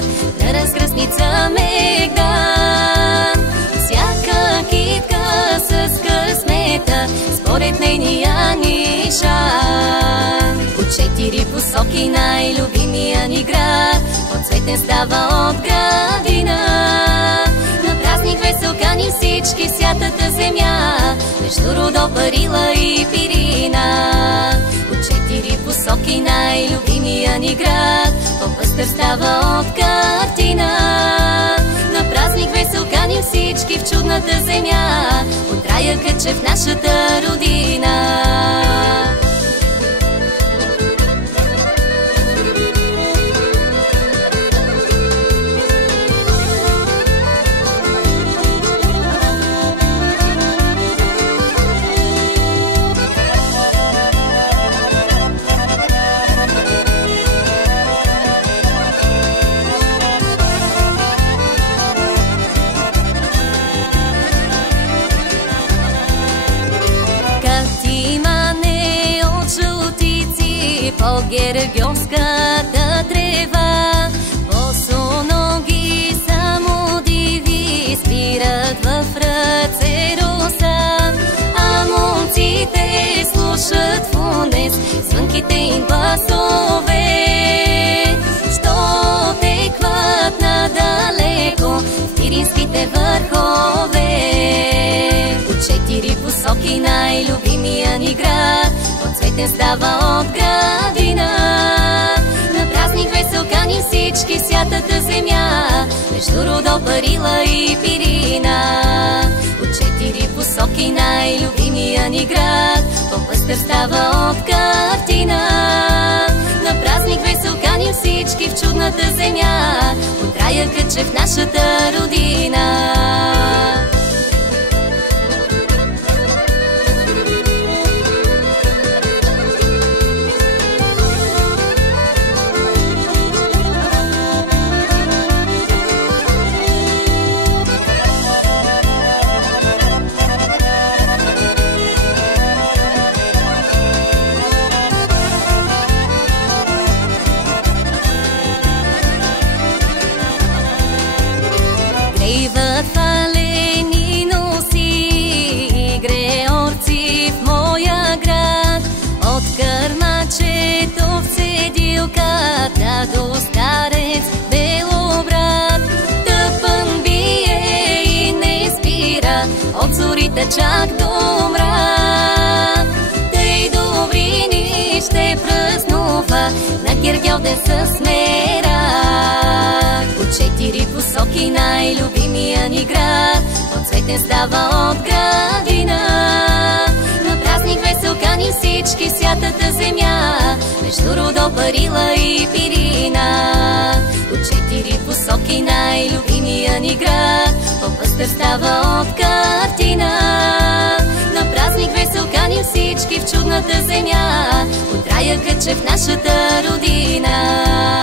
събират на разкръстница Мегдан. Всяка китка с късмета според нейния нишан. От 4 посоки най-любимия ни град подсветен става от градина. На празник весел каним всички святата земя, между Родопарила и Пирина. От 4 посоки най-любимия ни град по-пъстър става от картина. На празник весел каним всички в чудната земя, от рая къче в нашата родина. По гергьовската трева босоноги само диви спират в ръце роса, а момците слушат в унес звънките им басове, що текват надалеко в пиринските върхове. От 4 посоки най-любимия ни град подсветен става от градина. На празник весел каним всички святата земя, между Родопарила и Пирина. От 4 посоки най-любимия ни град по-пъстър става от картина. На празник весел каним всички в чудната земя, от рая къче в нашата родина. Грейват фалени носи, греорци в моя град, от кърмачето в цедилката до старец Белобрат. Тъпън бие и не спира от зорите чак до мрак. Тъй добри ни ще празнува на Гергьов ден с мерак. От 4 посоки най-любимия ни град подсветен става от градина. На празник весел каним всички святата земя, между Родопарила и Пирина. От 4 посоки най-любимия ни град по-пъстър става от картина. На празник весел каним всички в чудната земя, от рая къче в нашата родина.